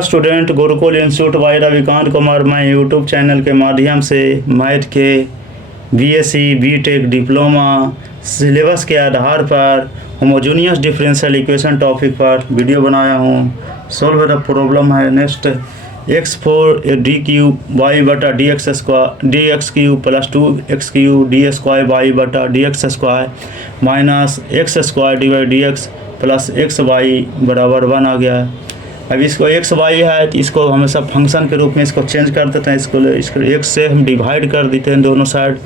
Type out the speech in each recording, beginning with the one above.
Student Gurukul institute Y Ravikant Kumar, मैं YouTube channel के माध्यम से मैथ के बीएससी बीटेक डिप्लोमा सिलेबस के आधार पर होमोजेनियस डिफरेंशियल इक्वेशन टॉपिक पर वीडियो बनाया हूँ। सोल्व द प्रॉब्लम है next x4 D cube Y बटा D x square D x cube plus 2x cube D square Y बटा D x square minus X square D Y D X plus X Y बराबर 1 आ गया है। अब इसको x Y है तो इसको हमेशा फंक्शन के रूप में इसको चेंज कर देते हैं। इसको एक्स से हम डिवाइड कर देते हैं दोनों साइड।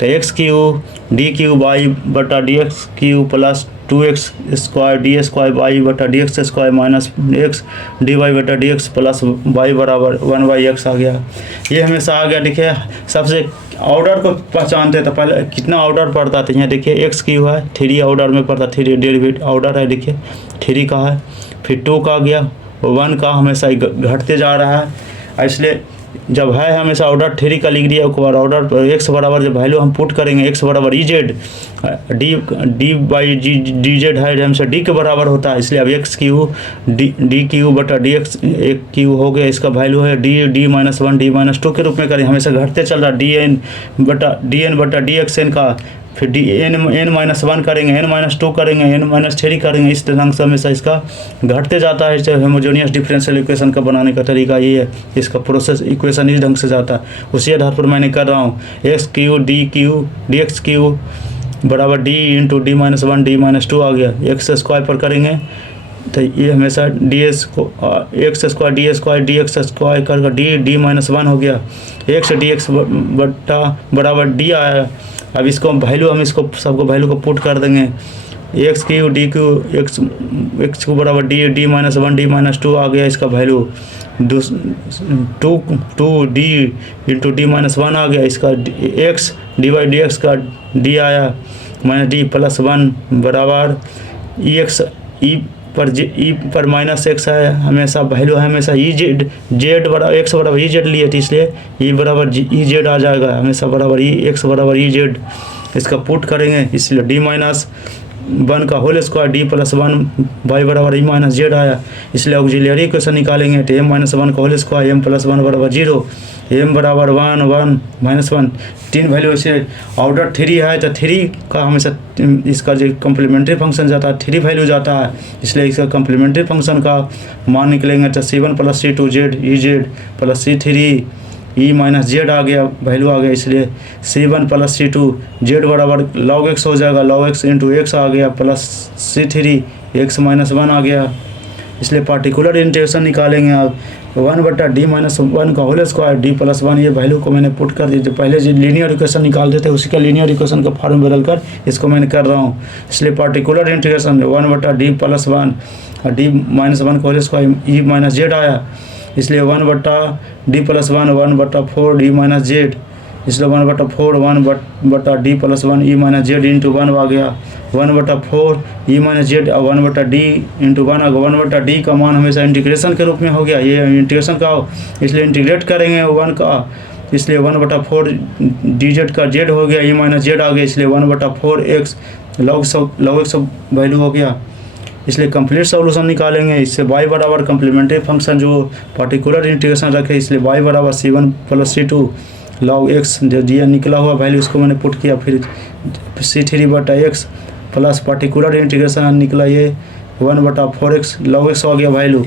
तो X Q D cube Y बटा D x cube plus 2x square D square Y बटा D x square minus X D Y बटा डी एक्स प्लस वाई बराबर 1/x आ गया। ये हमेशा आ गया। देखिए सबसे ऑर्डर को पहचानते तो पहले कितना ऑर्डर पड़ता था। यहाँ देखिए एक्स क्यू है 3 ऑर्डर में पड़ता, 3 डेरिवेटिव ऑर्डर है। देखिए 3 का है, फिर 2 का गया, 1 का हमेशा घटते जा रहा है। इसलिए जब है हमेशा ऑर्डर 3 का लिख दिया, एक बार ऑर्डर एक्स बराबर जब वैल्यू हम पुट करेंगे एक्स बराबर E Z D by D Z है हमेशा डी के बराबर होता है। इसलिए अब एक्स क्यू डी क्यू बटा डी एक्स एक क्यू हो गया, इसका वैल्यू है डी माइनस 1 डी माइनस 2 के रूप में करें। हमेशा घटते चल रहा डी एन बटा डी एक्स एन का, फिर डी एन माइनस 1 करेंगे, एन माइनस 2 करेंगे, एन माइनस 3 करेंगे। इस ढंग से हमेशा इसका घटते जाता है। होमोजेनियस डिफरेंशियल इक्वेशन का बनाने का तरीका ये है, इसका प्रोसेस इक्वेशन इस ढंग से जाता है। उसी आधार पर मैंने कर रहा हूँ x Q d x q बराबर D into D minus 1 d minus 2 आ गया। एक्स स्क्वायर पर करेंगे तो ये हमेशा डी एस को x square D x square कर डी माइनस 1 हो गया। एक्स डी एक्स बट्टा बराबर डी आया। अब इसको वैल्यू हम इसको सबको वैल्यू को पुट कर देंगे। X Q D Q x को बराबर डी माइनस 1 डी माइनस 2 आ गया। इसका value 2 D into D minus 1 आ गया। इसका x D by D x का डी आया माइनस डी प्लस 1 बराबर ई एक्स ई पर माइनस एक्स है। हमेशा वैल्यू है हमेशा ई जेड बराबर एक्स बराबर ई जेड लिए थे, इसलिए ई बराबर ई जेड आ जाएगा। हमेशा बराबर ई एक्स बराबर ई जेड इसका पुट करेंगे। इसलिए डी माइनस 1 का whole square D plus 1 Y बराबर ई माइनस जेड आया। इसलिए ऑक्सिलरी इक्वेशन निकालेंगे तो एम माइनस 1 का होल स्क्वायर एम प्लस 1 बराबर 0, एम बराबर 1 1 माइनस 1 3 वैल्यू से ऑर्डर 3 है तो 3 का हमेशा इसका जो कम्प्लीमेंट्री फंक्शन जाता है 3 वैल्यू जाता है। इसलिए इसका कम्प्लीमेंट्री फंक्शन का मान निकलेंगे तो C1 प्लस C2 जेड ई Z plus C3 E minus Z आ गया, वैल्यू आ गया। इसलिए C1 प्लस C2 जेड बराबर लॉग एक्स हो जाएगा, लॉग एक्स इंटू एक्स आ गया प्लस C3 एक्स माइनस 1 आ गया। इसलिए पार्टिकुलर इंटीग्रेशन निकालेंगे आप 1 बटा डी माइनस 1 का होल स्क्वायर डी प्लस 1 ये वैल्यू को मैंने पुट कर दी। जो पहले जो लीनियर इक्वेशन निकालते थे उसी का लीनियर इक्वेशन का फॉर्म बदल कर इसको मैंने कर रहा हूँ। इसलिए पार्टिकुलर इंटीग्रेशन 1 बटा डी प्लस 1 और डी माइनस 1 का whole square E minus Z आया। इसलिए 1 बटा डी प्लस 1 बटा 4 डी माइनस जेड, इसलिए 1 बटा 4 1 बटा d plus 1 E minus Z into 1 आ गया। 1 बटा 4 ई माइनस जेड और 1 बटा डी इंटू 1 आ गया। 1 बटा डी का मान हमेशा इंटीग्रेशन के रूप में हो गया, ये इंटीग्रेशन का हो, इसलिए इंटीग्रेट करेंगे 1 का। इसलिए 1 बटा 4 डी जेड का जेड हो गया, ई माइनस जेड आ गया। इसलिए 1 बटा 4 एक्स लॉग एक्स वैल्यू हो गया। इसलिए कंप्लीट सॉल्यूशन निकालेंगे। इससे y बराबर कम्प्लीमेंट्री फंक्शन जो पार्टिकुलर इंटीग्रेशन रखे, इसलिए y बराबर C1 plus C2 log x जो दिया निकला हुआ वैल्यू इसको मैंने पुट किया। फिर C3 बटा एक्स प्लस पार्टिकुलर इंटीग्रेशन निकला ये 1 बटा 4x लॉग एक्स हो गया वैल्यू।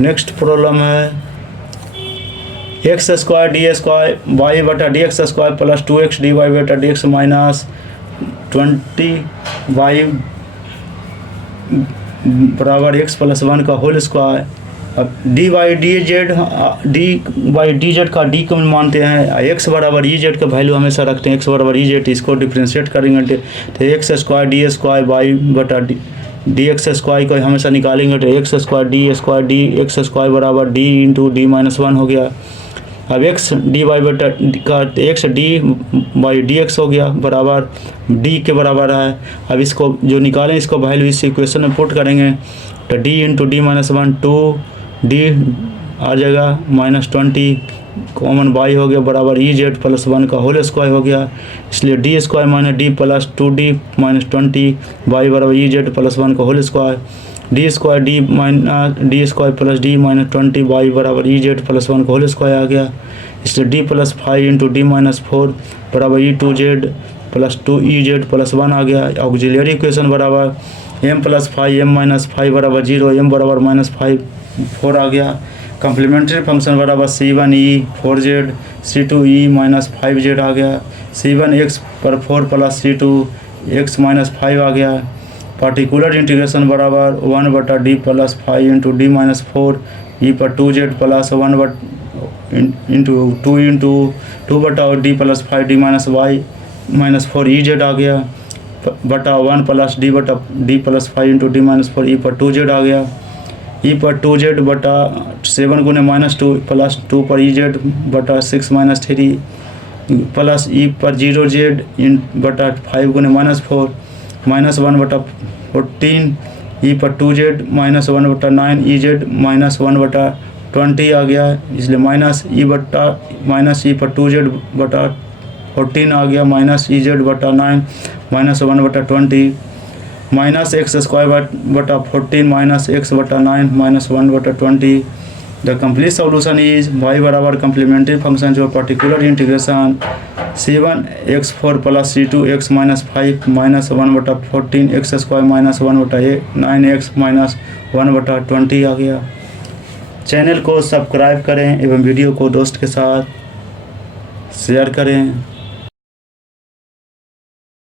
नेक्स्ट प्रॉब्लम है x square D square Y बटा D x square plus 2x d Y बटा डी एक्स माइनस 20 वाई बराबर एक्स प्लस 1 का होल स्क्वायर। अब डी वाई डी जेड का डी को मानते हैं, एक्स बराबर ई जेड का वैल्यू हमेशा रखते हैं। एक्स बराबर ई जेड इसको डिफ्रेंशिएट करेंगे तो X square D square Y बटा डी एक्स स्क्वायर को हमेशा निकालेंगे तो X square D x square बराबर डी इंटू डी माइनस 1 हो गया। अब एक्स डी वाई बटा का X D by D X हो गया बराबर डी के बराबर है। अब इसको जो निकालें इसको वैल्यू इस इक्वेशन में पुट करेंगे तो d into D minus 1 2 d आ जाएगा माइनस 20 कॉमन बाई हो गया बराबर ई जेड प्लस 1 का होल स्क्वायर हो गया। इसलिए D square minus D plus 2d minus 20 by बराबर ई जेड प्लस 1 का whole square. D square plus D minus 20 Y बराबर ई जेड प्लस 1 का होल स्क्वायर आ गया। इसलिए D plus 5 into D minus 4 बराबर ई 2 जेड प्लस 2 ई Z plus 1 आ गया। Auxiliary equation बराबर M plus 5 M minus 5 बराबर 0 M बराबर माइनस 5 4 आ गया। कम्प्लीमेंट्री फंक्शन बराबर C1 ई 4 Z C2 E minus 5 Z आ गया। C1 एक्स पर 4 प्लस C2 एक्स माइनस 5 आ गया। पार्टिकुलर इंटीग्रेशन बराबर 1 बटा d plus 5 into D minus 4 e पर 2 जेड प्लस 1 इंटू 2 बटा d plus 5 d minus y minus 4 e z आ गया बटा 1 plus d plus 5 into D minus 4 e पर 2 जेड आ गया। ई पर 2 जेड बटा 7 गुने माइनस 2 प्लस 2 पर ई जेड बटा 6 माइनस 3 प्लस ई पर 0 जेड इन बटा 5 गुने माइनस 4 माइनस 1 बटा 14 ई पर 2 जेड माइनस 1 बटा 9 ई जेड माइनस 1 बटा 20 आ गया। इसलिए माइनस ई पर 2 जेड बटा 14 आ गया माइनस ई जेड बटा 9 माइनस 1 बटा 20 माइनस एक्स स्क्वायर बटा 14 माइनस एक्स बटा 9 माइनस 1 बटा 20। The complete solution is Y बराबर कम्प्लीमेंट्री फंक्शन जो particular integration C1 x4 plus C2 x minus 5 minus 1 बटा 14 एक्स स्क्वायर माइनस 1 बटा 9x माइनस 1 बटा 20 आ गया। चैनल को सब्सक्राइब करें एवं वीडियो को दोस्त के साथ शेयर करें।